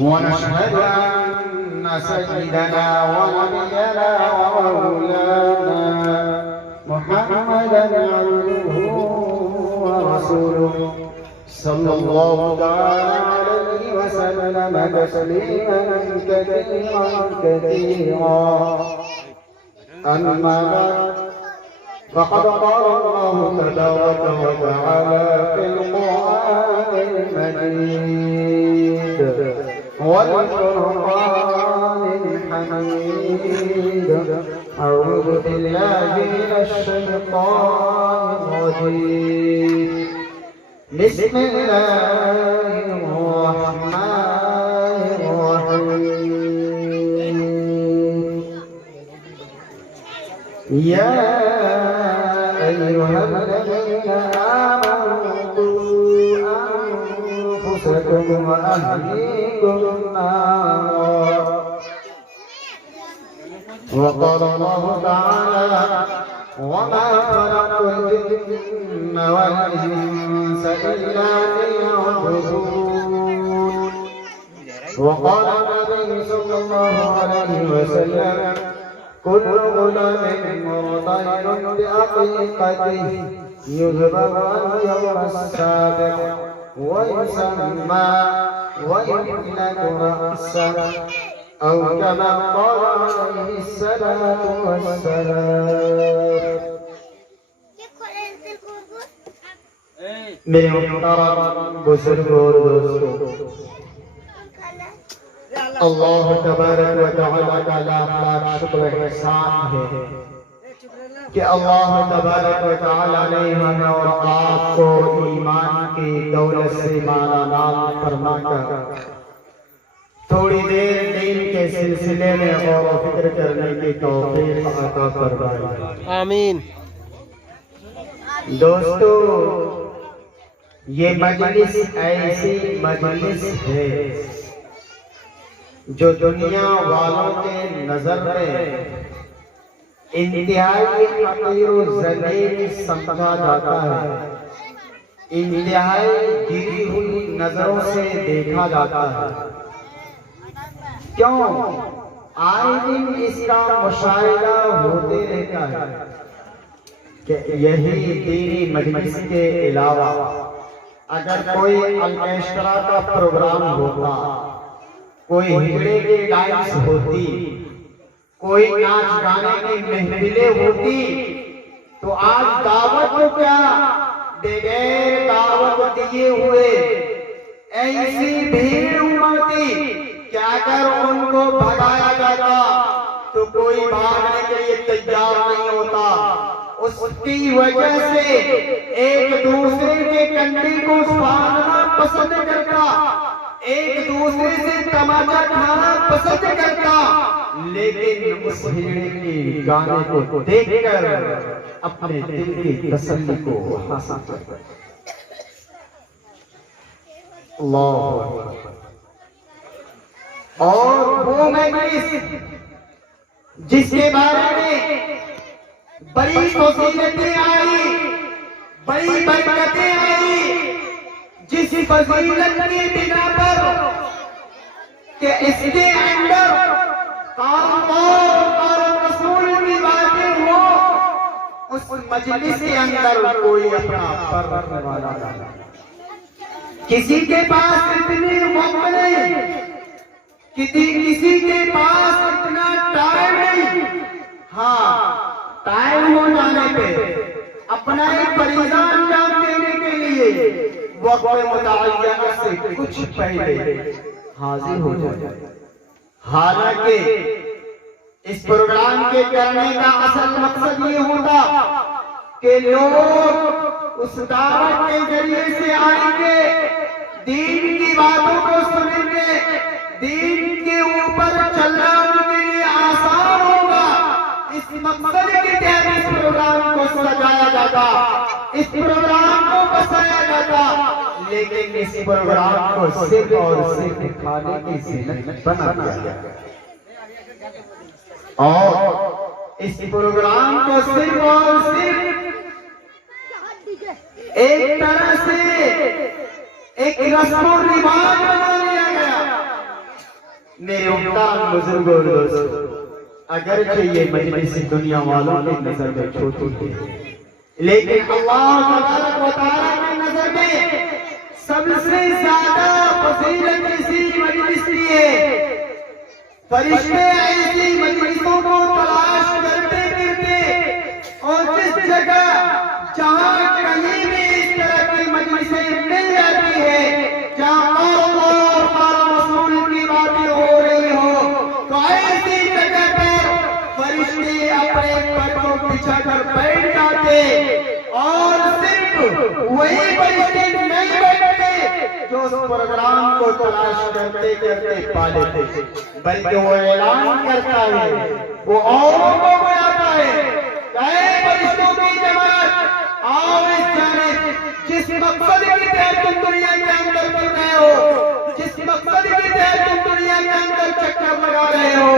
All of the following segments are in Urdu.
ونشهد أن سيدنا ونبينا ومولانا محمدا عبده ورسوله صلى الله تعالى عليه وسلم تسليما كثيرا أما بعد فقد قال الله تبارك وتعالى في القرآن المجيد والفرقان الحميد أعوذ بالله من الشيطان الرجيم بسم الله الرحمن الرحيم يا أيها الذين آمنوا قوا أنفسكم وأهليكم نارا وقال الله تعالى وما خلقت الجن والإنس إلا ليعبدون وقال النبي صلى الله عليه وسلم كل غلام مرتهن بعقيقته يذبح يوم السابع ويسمى ويهلك رأسه أو كما قال عليه الصلاة والسلام. میرے محترم بزرگوں اور دوستوں، اللہ تبارک و تعالیٰ کا لاکھ لاکھ شکر و احسان ہے کہ اللہ تبارک و تعالیٰ نے ہمیں اور آپ کو ایمان کی دولت سے مالا مال فرما کر تھوڑی دیر دین کے سلسلے میں غور و فکر کرنے کی توفیق عطا فرمائی. آمین. دوستو، یہ مجلس ایسی مجلس ہے جو دنیا والوں کے نظر میں انتہائی حقیر و ذلیل سمجھا جاتا ہے، انتہائی گری ہوئی نظروں سے دیکھا جاتا ہے. کیوں؟ آئے دن اس کا مشاہدہ ہوتے رہتا ہے کہ یہی دینی مجلس کے علاوہ اگر کوئی آرکیسٹرا کا پروگرام ہوتا، کوئی ہجڑے کی ڈانس ہوتی، کوئی ناچ گانے کی محفلیں ہوتی، تو آج دعوت کو کیا بغیر دعوت دیے ہوئے ایسی بھیڑ امتی کہ اگر ان کو بھگایا جاتا تو کوئی بھاگنے کے لیے تیار نہیں ہوتا. اس کی وجہ سے ایک دوسرے کے کنڈی کو پھاڑنا پسند کرتا، ایک دوسرے سے تماچا کھانا پسند کرتا، لیکن اس ہجڑے کے گانے کو دیکھ کر اپنے دل کی تسلی کو حاصل کرتا. اللہ اکبر. اور وہ مجلس جس کے بارے میں بڑی فضیلتیں آئی، بڑی برکتیں آئی، جس فضیلت کی بنا پر کہ اس کے اندر قرآن اور رسول کی باتیں ہو، اس مجلس کے اندر کوئی اپنا پر رکھنے والا نہیں. کسی کے پاس اتنی وقت نہیں، کسی کے پاس اتنا ٹائم نہیں. ہاں، ٹائم ہو جانے پہ اپنا ایک فریضہ انجام دینے کے لیے وقت متعینہ سے کچھ پہلے حاضر ہو جائے. حالانکہ اس پروگرام کے کرنے کا اصل مقصد یہ ہوتا کہ لوگ اس دعوت کے ذریعے سے آئیں گے، دین کی باتوں کو سنیں گے، دین کے اوپر چلنا ان کے لیے آسان ہوگا. اس مقصد کے تحت اس پروگرام کو سجایا جاتا، اس پروگرام کو بسایا جاتا، لیکن اس پروگرام کو صرف اور صرف کھانے کی زینت بنا دیا گیا. اور اس پروگرام کو صرف اور صرف ایک طرح سے ایک رسم و رواج بنا میرے محترم بزرگوں اور دوستوں، اگرچہ یہ مجلس دنیا والوں کی نظر میں چھوٹی ہے، لیکن اللہ تبارک و تعالیٰ کی نظر میں سب سے زیادہ فضیلت اسی مجلس کی ہے۔ فرشتے ایسی مجلسوں کو تلاش کرتے پھرتے، اور جس جگہ جہاں کہیں بھی اس طرح کی مجلسیں مل جاتی ہے، جہاں اللہ اور رسول کی باتیں ہو رہی ہو، تو ایسی جگہ پر فرشتے اپنے پر کو بچھا کر بیٹھ جاتے، اور صرف وہی فرشتے نہیں بیٹھتے جو اس پروگرام کو تلاش کرتے کرتے پا لیتے، بلکہ وہ اعلان کرتا ہے، وہ اوروں کو بلاتا ہے کہ اے فرشتوں کی جماعت، آؤ اس جانب، جس مقصد کے تحت تم دنیا کے اندر پڑ رہے ہو، جس مقصد کے تحت تم دنیا کے اندر چکر لگا رہے ہو،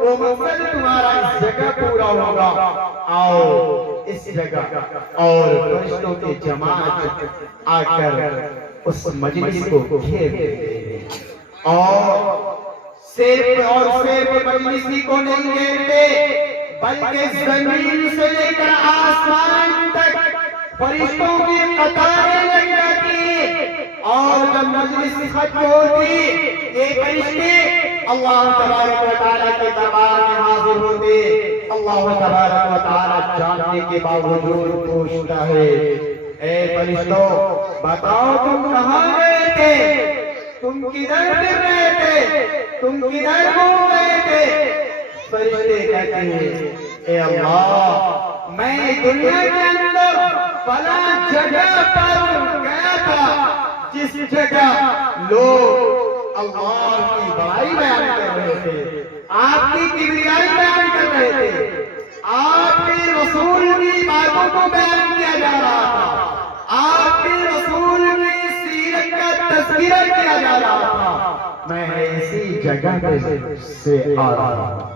وہ مقصد تمہارا اس جگہ پورا ہوگا۔ آؤ اس جگہ، اور فرشتوں کی جماعت آ کر اس مجلس کو گھیر لیتے، اور صرف مجلسی کو نہیں گھیرتے، بلکہ زمین سے لے کر آسمان تک فرشتوں کی قطاریں لگ جاتی ہیں، اور جب مجلس ختم ہوتی، یہ فرشتے اللہ تبارک و تعالیٰ کے دربار میں حاضر ہوتے۔ اللہ تبارک و تعالیٰ جاننے کے باوجود پوچھتا ہے، اے فرشتوں، بتاؤ تم کہاں گئے تھے؟ تم کدھر پھر رہے تھے؟ تم کدھر گھوم رہے تھے؟ فرشتے کہتے ہیں، اے اللہ، میں دنیا کے اندر فلاں جگہ پر گیا تھا، جس جگہ لوگ اللہ کی بڑائی بیان کر رہے تھے، آپ کی کبریائی بیان کر رہے تھے، آپ کے رسول کی باتوں کو بیان کیا جا رہا تھا، آپ کے رسول کی سیرت کا تذکرہ کیا جا رہا تھا، میں ایسی جگہ سے آ رہا ہوں۔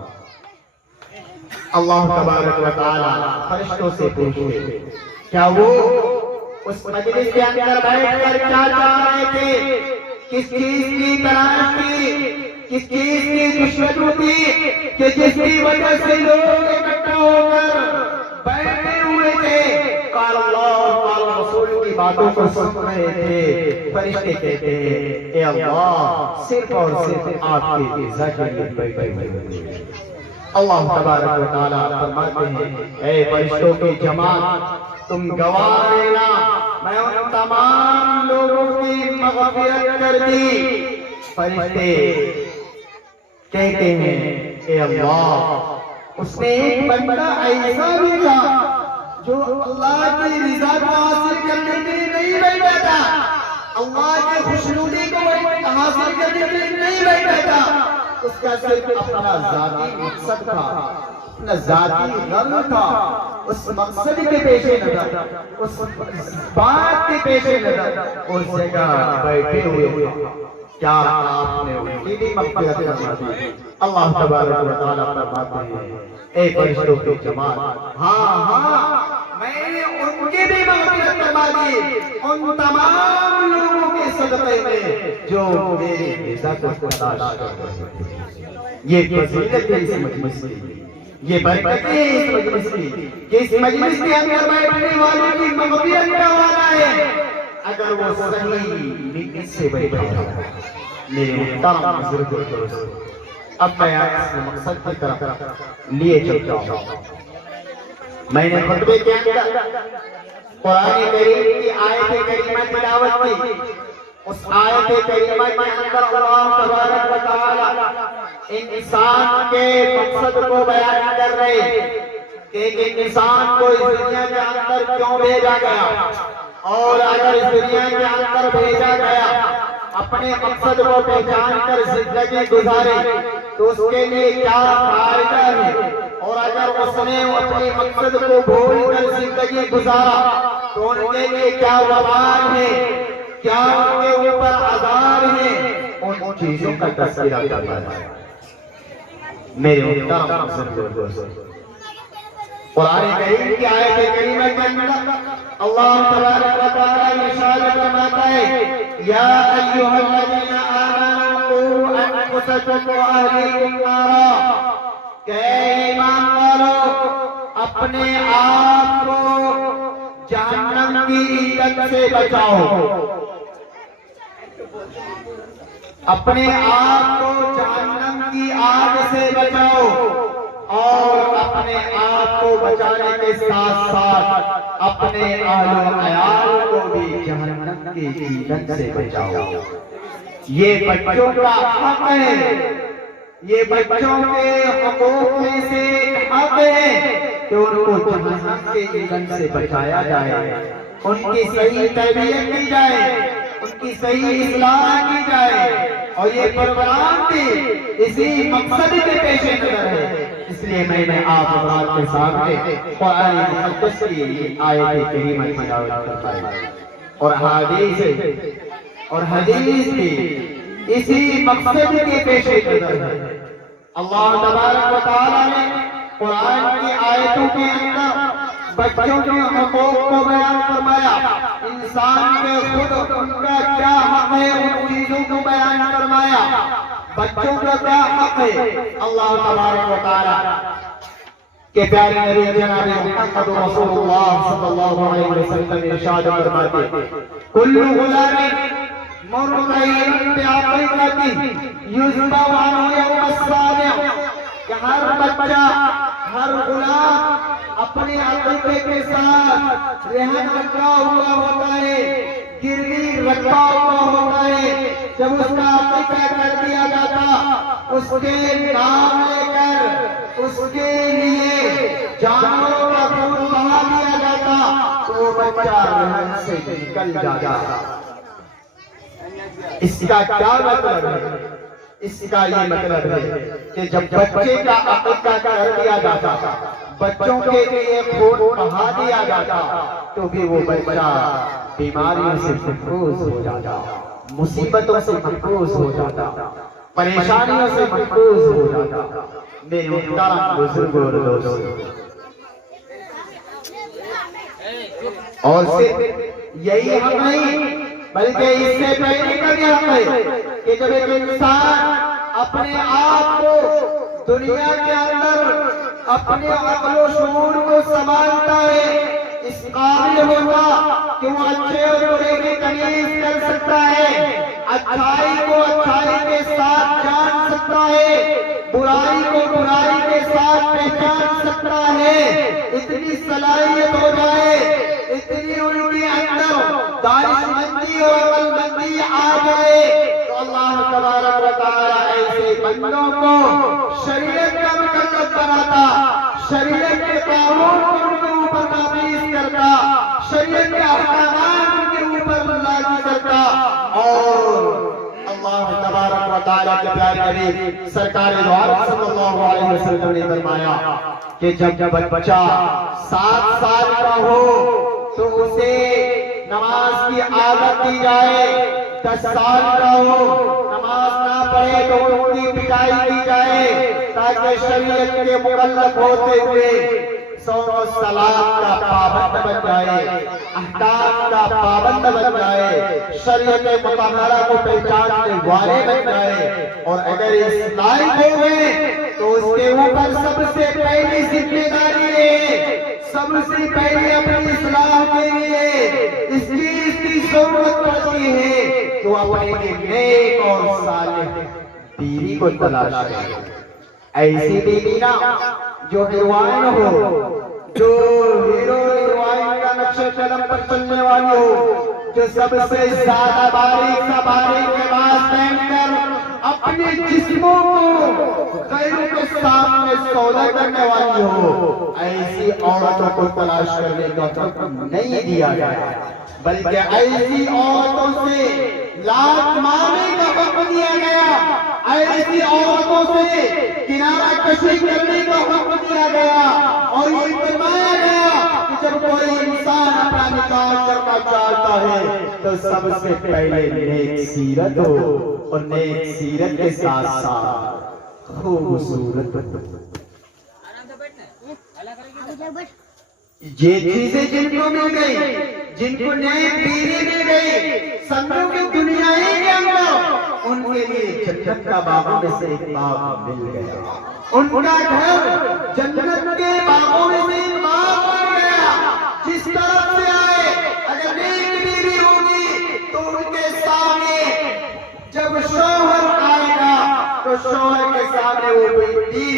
اللہ تبارک و تعالیٰ فرشتوں سے پوچھتے، کیا وہ اس مجلس کے اندر بیٹھ کر کیا چاہ رہے تھے؟ کس چیز کی تلاش تھی؟ کس چیز کی دشمنی تھی کہ جس کی وجہ سے لوگ اکٹھا ہو کر بیٹھے ہوئے تھے؟ قال اللہ اور قال رسول کی باتوں کو سن رہے تھے۔ فرشتے کہتے ہیں، اے اللہ، صرف اور صرف آپ کی رضا کے لیے بیٹھے ہوئے۔ اللہ تبارک و تعالیٰ فرماتے ہیں، اے فرشتوں کی جماعت، تم گواہ رہنا، میں ان تمام لوگوں کی مغفرت کر دی۔ فرشتے کہتے ہیں، اے اللہ، اس میں ایک بندہ ایسا بھی تھا جو اللہ کی رضا کو حاصل کرنے کے لیے نہیں بیٹھا تھا، اللہ کی خوشنودی کو حاصل کرنے کے لیے نہیں بیٹھا تھا، اس کا صرف اپنا ذاتی مقصد تھا، اپنا ذاتی غرض تھا، اس مقصد کے پیش نظر، اس بات کے پیش نظر اس جگہ بیٹھے ہوئے تھے۔ کیا آپ نے ان کی بھی مغفرت فرما دی؟ اللہ تبارک و تعالیٰ فرماتے ہیں، اے فرشتوں کی جماعت، ہاں، میں نے ان کی بھی مغفرت فرما دی، ان تمام لوگوں کے صدقے میں جو میری رضا کو تلاش کر رہے تھے۔ یہ فضیلت ہے اس مجلس کی، یہ برکت ہے اس مجلس کی، کہ اس مجلس کے اندر بیٹھنے والوں کی مغفرت کا وعدہ ہے، اگر وہ صحیح نیت سے بیٹھا ہو۔ میرے محترم بزرگوں اور دوستوں، اب میں اس مقصد کی طرف لیے چلتا ہوں۔ میں نے خطبے کے اندر قرآن کریم کی آیت کریمہ تلاوت کی، اس آیت کریمہ کے اندر اللہ تبارک و تعالی انسان کے مقصد کو بیان کر رہے کہ انسان کو اس دنیا کے اندر کیوں بھیجا گیا، اور اگر اس دنیا کے اندر بھیجا گیا اپنے مقصد کو پہچان کر زندگی گزارے تو اس کے لیے کیا فائدہ ہے، اور اگر اس نے اپنے مقصد کو بھول کر زندگی گزارا تو ان کے لیے کیا وبال ہے، کیا ان کے اوپر عذاب ہے۔ ان چیزوں کا تذکرہ کرنا ہے۔ میرے محترم بزرگوں اور دوستوں، قرآن کریم کی آیت کریمہ کے اندر اللہ تبارک و تعالی ارشاد فرماتا ہے، یا ایھا الذین آمنوا قوا انفسکم واہلیکم نارا، کہ ایمان والو اپنے آپ کو جہنم کی ایندھن سے بچاؤ، اپنے آپ کو جہنم کی آگ سے بچاؤ، اور اپنے آپ کو بچانے کے ساتھ ساتھ اپنے اہل و عیال کو بھی جہنم کی ایندھن سے بچاؤ۔ یہ بچوں کا حق ہے، یہ بچوں کے حقوق میں سے حق ہے کہ ان کو جہنم کے ایندھن سے بچایا جائے، ان کی صحیح تربیت کی جائے، ان کی صحیح اصلاح کی جائے، اور یہ پروگرام بھی اسی مقصد کے پیش نظر ہے۔ اس لیے میں نے آپ حضرات کے سامنے قرآن مقدس کی آیت کریمہ تلاوت فرمائی، اور حدیث بھی اسی مقصد کے پیش نظر ہے۔ اللہ تبارک و تعالیٰ نے قرآن کی آیتوں کے اندر بچوں کے حقوق کو بیان فرمایا، انسان کے خود ان کا کیا حق ہے ان چیزوں کو بیان فرمایا، بچوں کا کیا حق ہے۔ اللہ تبارک و تعالیٰ کہ پیارے نبی جناب محمد رسول اللہ صلی اللہ علیہ وسلم ارشاد فرماتے، کل غلام مرتعین بعقیقتہ یذبح عنہ یوم السابع، کہ ہر بچہ، ہر غلام اپنے عقیقے کے ساتھ رہن رکھا ہوا ہوتا ہے، گروی رکھا ہوا ہوتا ہے۔ جب اس کا عقیقہ کر دیا جاتا، اس کے نام لے کر اس کے لیے جانوروں کا خون بہا دیا جاتا، تو وہ بچہ رحم سے نکل جاتا۔ اس کا کیا مطلب ہے؟ اس کا یہ مطلب ہے کہ جب بچے کا عقیقہ کر دیا جاتا، بچوں کے لیے خون بہا دیا جاتا، تو بھی وہ بچہ بیماریوں سے محفوظ ہو جاتا، مصیبتوں سے محفوظ ہو جاتا، پریشانیوں سے محفوظ ہو جاتا۔ میرے محترم بزرگوں اور دوستوں، اور صرف یہی حق نہیں بلکہ اس سے پہلے کا بھی حق ہے کہ جب ایک انسان اپنے آپ کو دنیا کے اندر اپنے عقل و شعور کو سنبھالتا ہے، اس قابل ہوگا کہ وہ اچھے اور برے کی تمیز کر سکتا ہے، اچھائی کو اچھائی کے ساتھ جان سکتا ہے، برائی کو برائی کے ساتھ پہچان سکتا ہے، اتنی صلاحیت ہو جائے، اتنی ان کے اندر دانش مندی اور عقل مندی آ جائے، تو اللہ تبارک و تعالیٰ ایسے بندوں کو شریعت کا مکلف بناتا، شریعت کے قانون کو ان کے اوپر نافذ کرتا، شریعت کے احکامات ان کے اوپر لاگو کرتا۔ اور اللہ تبارک و تعالیٰ کے پیارے نبی سرکار دو عالم صلی اللہ علیہ وسلم نے فرمایا کہ جب بچہ 7 سال کا ہو تو اسے نماز کی عادت دی جائے، 10 سال کا ہو نماز نہ پڑھے تو ان کی پٹائی کی جائے، تاکہ شریعت کے مکلف ہوتے ہوئے صوم و صلاۃ کا پابند بن جائے، احکام کا پابند بن جائے، شریعت مطہرہ کو پہچاننے والے بن جائے، اور اگر اس لائق ہو گئے تو اس کے اوپر سب سے پہلی ذمہ داری ہے، سب سے پہلے اپنی اصلاح کے لیے اس چیز کی ضرورت پڑتی ہے تو اپنے نیک اور صالح بیوی کو تلاش کرے، ایسی بیوی نہ جو ہیروئن ہو، جو ہیرو ہیروئن کا نقش قدم پر چلنے والی ہو، جو سب سے زیادہ باریک سا باریک لباس پہن کر اپنے جسموں کو غیروں کے سامنے سودا کرنے والی ہو، ایسی عورتوں کو تلاش کرنے کا حکم نہیں دیا گیا، بلکہ ایسی عورتوں سے لات مارنے کا حکم دیا گیا، ایسی عورتوں سے کنارہ کشی کرنے کا حکم دیا گیا، اور یہ فرمایا گیا کہ جب کوئی انسان اپنا نکاح کرنا چاہتا ہے تو سب سے پہلے نیک سیرت ہو، اور نیک سیرت کے ساتھ ساتھ خوبصورت ہو۔ یہ چیزیں جن کو مل گئی، جن کو نئی بیوی مل گئی سنگوں کی دنیا کے اندر، ان کے لیے جنت کا باغوں میں سے ایک باغ مل گیا، ان کا گھر جنت کے باغوں میں سے ایک باغ بن گیا۔ جس طرف سے آئے اگر نیک بیوی ہوگی تو ان کے سامنے جب شوہر آئے گا تو شوہر کے سامنے وہ بیوی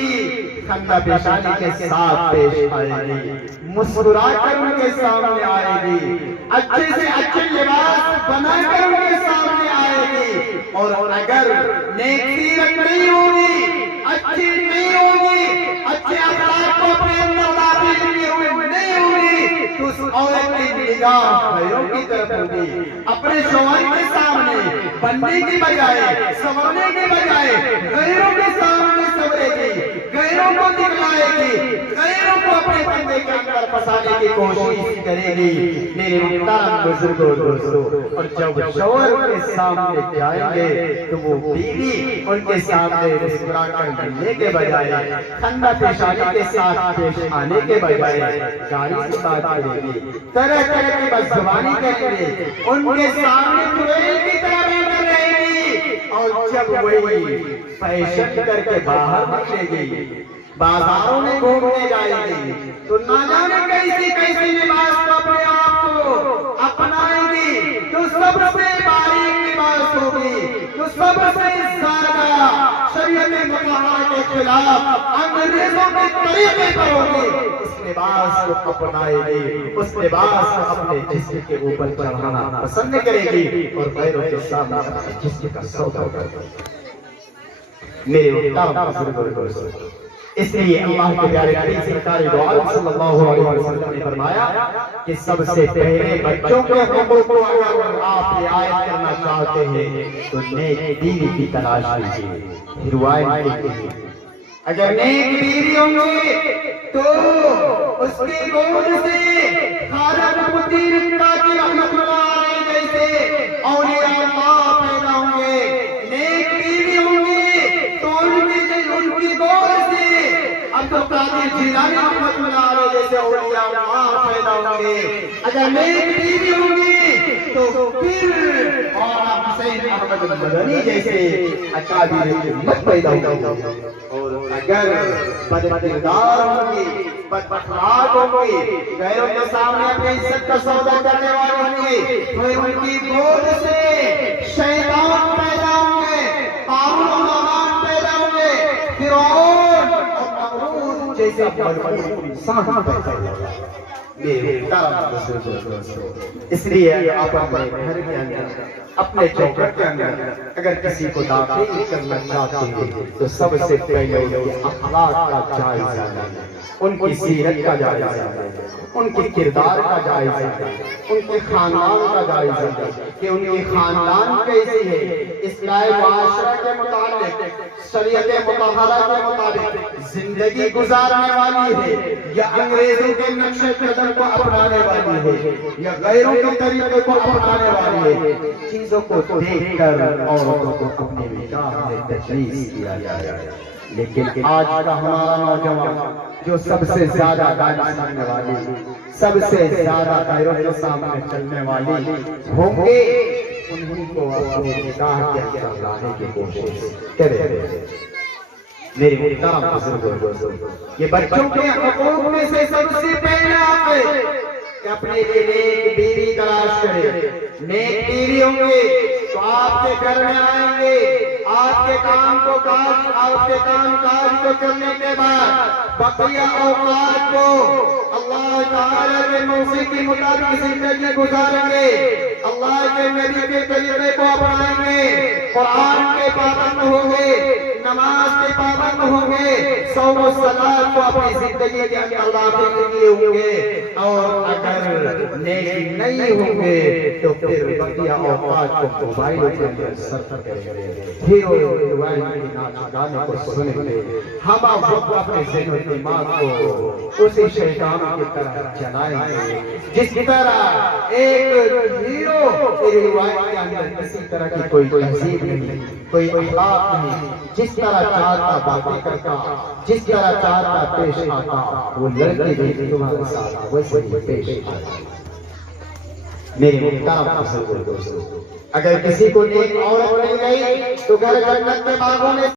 خندہ پیشانی کے ساتھ پیش آئے گی، مسکرا کر ان کے سامنے آئے گی، اچھے سے اچھے لباس بنا کر ان کے سامنے آئے گی، اور اگر نیک سیرت نہیں ہوگی، اچھی نہیں ہوگی، اچھے اخلاق کو اپنے اندر داخل کیے ہوئے نہیں ہوگی تو اس عورت کی نگاہ غیروں کی طرف ہوگی۔ اپنے شوہر کے سامنے بننے کی بجائے، سنورنے کی بجائے غیروں کے سامنے سنورے گی، غیروں کو دکھلائے گی، غیروں کو اپنے بندے کے اندر پھنسانے کی کوشش کرے گی۔ میرے محترم بزرگوں دوستو، اور جب شوہر کے سامنے جائیں گے تو وہ بیوی ان کے سامنے مسکرا کر ملنے کے بجائے، خندہ پیشانی کے ساتھ پیش آنے کے بجائے گالی سے بات کرے گی، طرح طرح کی بدزبانی کریں گے، ان کے سامنے چڑیل کی طرح بیٹھ رہے گی، اور جب وہی فیشن کر کے باہر نکلے گی، بازاروں میں گھومنے جائے گی تو نہ جانے کیسی کیسی لباس کو اپنے آپ کو اپنائے گی، تو سب سے باریک لباس ہوگی، تو سب سے زیادہ شریعت مطہرہ کے خلاف انگریزوں کے طریقے پر ہوگی، اس لباس کو اپنائے گی، اس لباس کو اپنے جسم کے اوپر چڑھانا پسند کرے گی، اور غیروں کے سامنے اپنے جسم کا سودا کرے گی۔ میرے محترم بزرگوں دوستو، اس لیے اللہ کے پیارے نبی سرکار دو عالم صلی اللہ علیہ وسلم نے فرمایا کہ سب سے پہلے بچوں کے حقوق کو اگر آپ رعایت کرنا چاہتے ہیں تو نیک بیوی کی تلاش کیجیے۔ روایت لکھی ہے اگر نیک بیوی ہوں گے تو اس کی گود سے خالد مدیر کی رحمت اللہ علیہ جیسے اولیاء اللہ پیدا ہوں گے، نیک بیوی ہوں گی تو ان کی گود سے عبد القادر جیلانی رحمت اللہ علیہ جیسے اولیاء اللہ پیدا ہوں گے، اگر نیک بیوی ہوں گی تو پھر مولانا حسین احمد مدنی جیسے اکابر امت پیدا ہوں گے، اور اگر بدکردار ہوں گی، بد اخلاق ہوں گی، غیروں کے سامنے اپنی عزت کا سودا کرنے والے ہوں گے، تو ان کی گود سے شیطان پیدا ہوں گے، قارون و حامان پیدا ہوں گے، فرعون اور نمرود جیسے بدبخت انسان پیدا ہوں گے۔ اس لیے آپ اپنے گھر کے اندر، اپنے چوکٹ کے اندر اگر کسی کو داخل کرنا چاہتے ہیں تو سب سے پہلے ان کے اخلاق کا جائزہ لیں، ان کی سیرت کا جائزہ لیں، ان کے کردار کا جائزہ لیں، ان کے خاندان کا جائزہ لیں کہ ان کی خاندان کیسی ہے، اصلاح معاشرہ کے مطابق، شریعت مطہرہ کے مطابق زندگی گزارنے والی ہے یا انگریزوں کے نقش قدم کو اپنانے والی ہے یا غیروں کے طریقے کو اپنانے والی ہے۔ چیزوں کو دیکھ کر عورتوں کو اپنے نکاح میں تجویز کیا جائے، لیکن آج کا ہمارا نوجوان جو سب سے زیادہ گانا سننے والی، سب سے زیادہ غیروں کے سامنے چلنے والی ہوں گے، انہیں کو اپنے نکاح کے اندر لانے کی کوشش کرے۔ میرے محترم بزرگوں دوستو، یہ بچوں کے حقوق میں سے سب سے پہلے آپ کہ اپنے لیے نیک بیوی تلاش کریں۔ نیک بیوی ہوں گے تو آپ کے گھر میں آئیں گے، آپ کے کام کو کاج، آپ کے کام کاج کو کرنے کے بعد بقیہ اوقات کو اللہ تعالیٰ کے موسیقی کے مطابق زندگی گزاریں گے، اللہ کے نبی کے طریقے کو اپنائیں گے، قرآن کے پابند ہوں گے، نماز کے پابند ہوں گے، صوم و صلاۃ کو اپنی زندگی کے اندر داخل کیے ہوں گے، اور اگر نیک نہیں ہوں گے تو پھر بقیہ اوقات کو موبائلوں کے اندر صرف کریں گے، ہیرو ہیروئن کے ناچ گانے کو سنیں گے، ہم وقت اپنے ذہن و دماغ کو اسی شیطان کی طرح چلائیں گے جس طرح ایک ہیرو ہیروئن کے اندر کسی طرح کی کوئی تہذیب نہیں، کوئی اخلاق نہیں، جس طرح چار کا باتیں کرتا، جس طرح چار کا پیش آتا، وہ لڑکی دیکھ تمہارے ساتھ ویسے ہی پیش آتا۔ میرے محترم بزرگوں دوستو، اگر کسی کو نیک عورت مل گئی تو گھر جنت کے باغوں میں